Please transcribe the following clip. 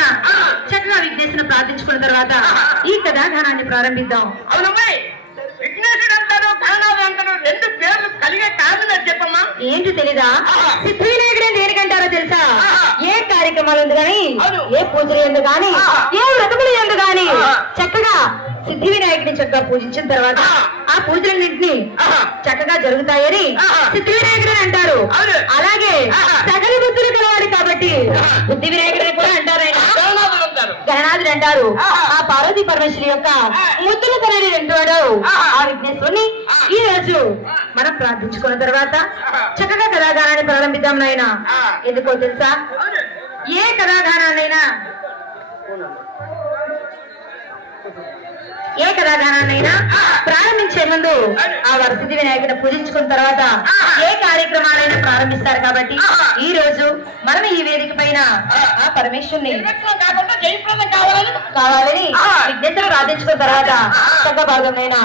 పైన చక్కగా విఘ్నేశ్వరుని ప్రార్థించుకున్న తర్వాత ఈ కథాగానాన్ని ప్రారంభిద్దాం. అవునమ్మాయి, విఘ్నేశ్వరుడు అంటారు, గణనాథుడు అంటారు, రెండు పేర్లు కలిగే కాదు చెప్పమ్మా. ఏంటి తెలీదా? సిద్ధి వినాయకుడు దేనికంటారో తెలుసా? ఏ కార్యక్రమాలు ఉంది గాని, ఏ పూజలు ఎందు గాని, ఏ వ్రతములు ఎందు గాని చక్కగా సిద్ధి వినాయకుడిని చక్కగా పూజించిన తర్వాత ఆ పూజలన్నింటినీ చక్కగా జరుగుతాయని సిద్ధి వినాయకుడు అంటారు. అలాగే సకల బుద్ధులు కలవాడు కాబట్టి బుద్ధి వినాయకుడిని కూడా అంటారు, గణనాథుడు అంటారు. ఆ పార్వతీ పరమేశ్వరి యొక్క ముద్దుల తనని రెండోడు ఆ విఘ్నేశ్వరుని ఈ రోజు మనం ప్రార్థించుకున్న తర్వాత చక్కగా కథాగానాన్ని ప్రారంభిద్దాం నాయన. ఎందుకో తెలుసా? ఏ కథాగానాన్నైనా ప్రారంభించే ముందు ఆ వరసిద్ధి వినాయకుడిని పూజించుకున్న తర్వాత ఏ కార్యక్రమాలైనా ప్రారంభిస్తారు. కాబట్టి ఈ రోజు మనం ఈ వేదిక పైన ఆ పరమేశ్వరుని కావాలని విఘ్నేశ్వరుడు ప్రార్థించుకున్న తర్వాత చక్క భాగంనైనా